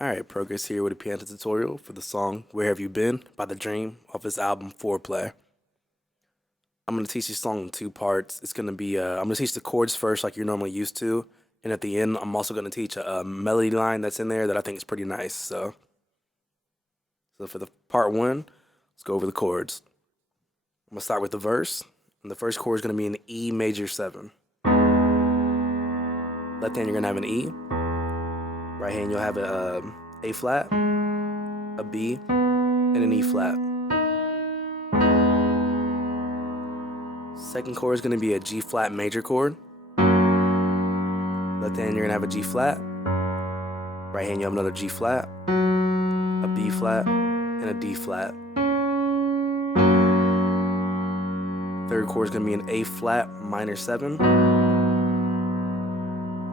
Alright, Progress here with a piano tutorial for the song Where Have You Been by The Dream off his album Foreplay. I'm going to teach this song in two parts. It's going to be, I'm going to teach the chords first like you're normally used to, and at the end I'm also going to teach a melody line that's in there that I think is pretty nice. So for the part one, let's go over the chords. I'm going to start with the verse, and the first chord is going to be an E major 7. Left hand you're going to have an E. Right hand you'll have a flat, a B, and an E flat. Second chord is going to be a G flat major chord. Left hand you're going to have a G flat. Right hand you have another G flat, a B flat, and a D flat. Third chord is going to be an A flat minor 7.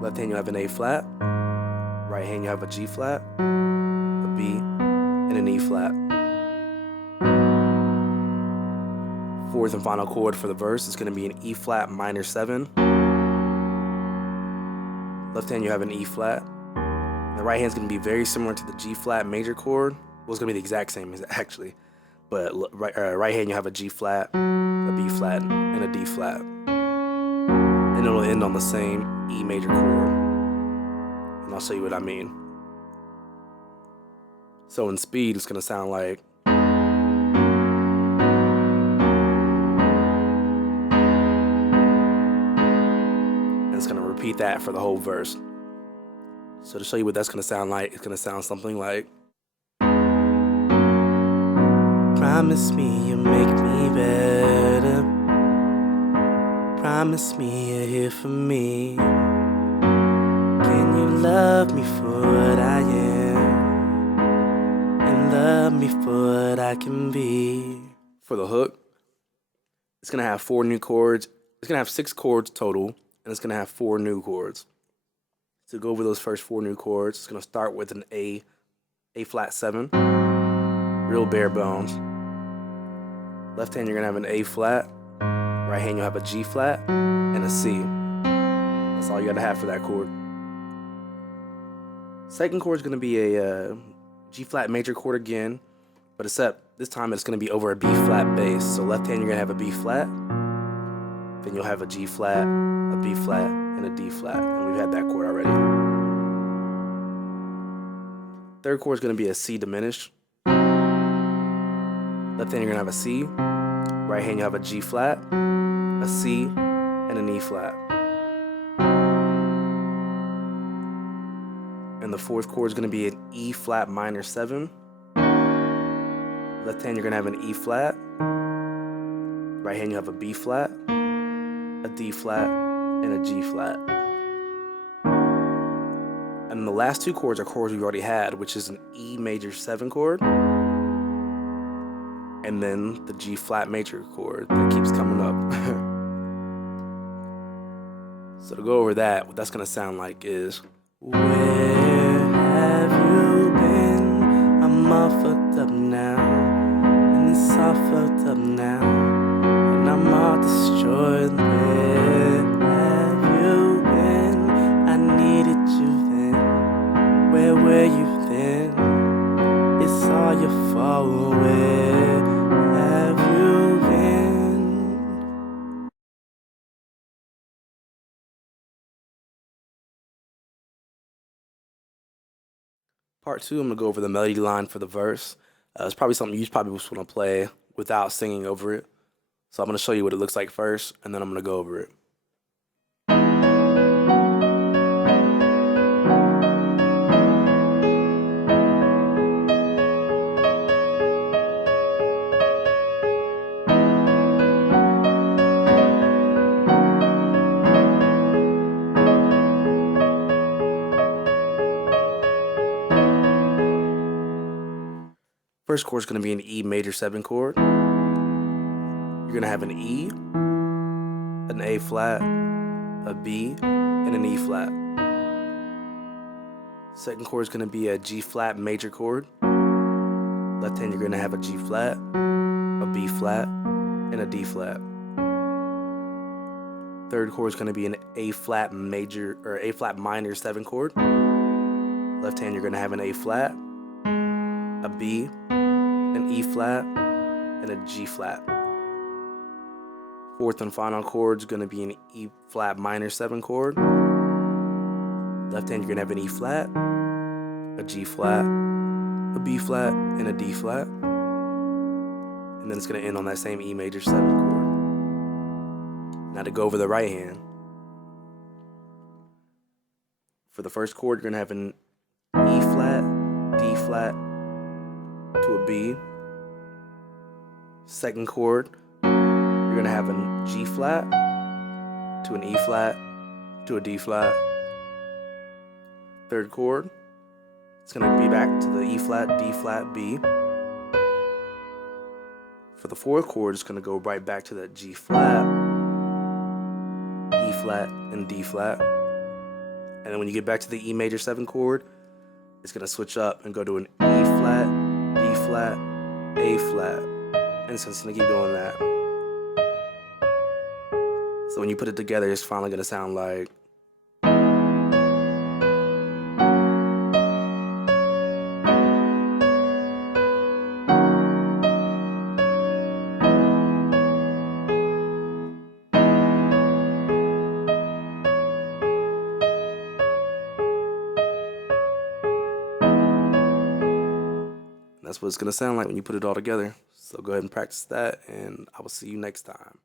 Left hand you have an A flat. Right hand you have a G flat, a B, and an E flat. Fourth and final chord for the verse is going to be an E flat minor 7. Left hand you have an E flat. The right hand is going to be very similar to the G flat major chord. Well, it's going to be the exact same actually, but right hand you have a G flat, a B flat, and a D flat, and it'll end on the same E major chord. And I'll show you what I mean. So in speed, it's going to sound like. And it's going to repeat that for the whole verse. So to show you what that's going to sound like, it's going to sound something like. Promise me you'll make me better. Promise me you're here for me. Can you love me for what I am and love me for what I can be? For the hook, it's going to have 4 new chords. It's going to have 6 chords total, and it's going to have 4 new chords. To go over those first 4 new chords, it's going to start with an A flat 7, real bare bones. Left hand you're going to have an A flat, right hand you'll have a G flat, and a C. That's all you got to have for that chord. Second chord is going to be a G flat major chord again, but except this time it's going to be over a B flat bass. So left hand you're going to have a B flat, then you'll have a G flat, a B flat, and a D flat, and we've had that chord already. Third chord is going to be a C diminished. Left hand you're going to have a C, right hand you have a G flat, a C, and an E flat. And the fourth chord is going to be an E flat minor 7. Left hand you're going to have an E flat. Right hand you have a B flat, a D flat, and a G flat. And the last 2 chords are chords we've already had, which is an E major 7 chord, and then the G flat major chord that keeps coming up. So to go over that, what that's going to sound like is, where have you been? I'm all fucked up now, and it's all fucked up now, and I'm all destroyed. Where have you been? I needed you then. Where were you then? It's all your fault. Where have you been? Part 2, I'm going to go over the melody line for the verse. It's probably something you probably just want to play without singing over it. So I'm going to show you what it looks like first, and then I'm going to go over it. First chord is going to be an E major 7 chord. You're going to have an E, an A flat, a B, and an E flat. Second chord is going to be a G flat major chord. Left hand you're going to have a G flat, a B flat, and a D flat. Third chord is going to be an A flat major or A flat minor 7 chord. Left hand, you're gonna have an A flat, a B, an E flat, and a G flat. Fourth and final chord is gonna be an E flat minor 7 chord. Left hand, you're gonna have an E flat, a G flat, a B flat, and a D flat. And then it's gonna end on that same E major 7 chord. Now to go over the right hand. For the first chord, you're gonna have an E flat, D flat to a B. Second chord, you're gonna have a G flat to an E flat to a D flat. Third chord, it's gonna be back to the E flat, D flat, B. For the fourth chord, it's gonna go right back to that G flat, E flat, and D flat. And then when you get back to the E major 7 chord, it's gonna switch up and go to an E flat, D flat, A flat. And so it's gonna keep doing that. So when you put it together, it's finally gonna sound like. That's what it's gonna sound like when you put it all together. So go ahead and practice that, and I will see you next time.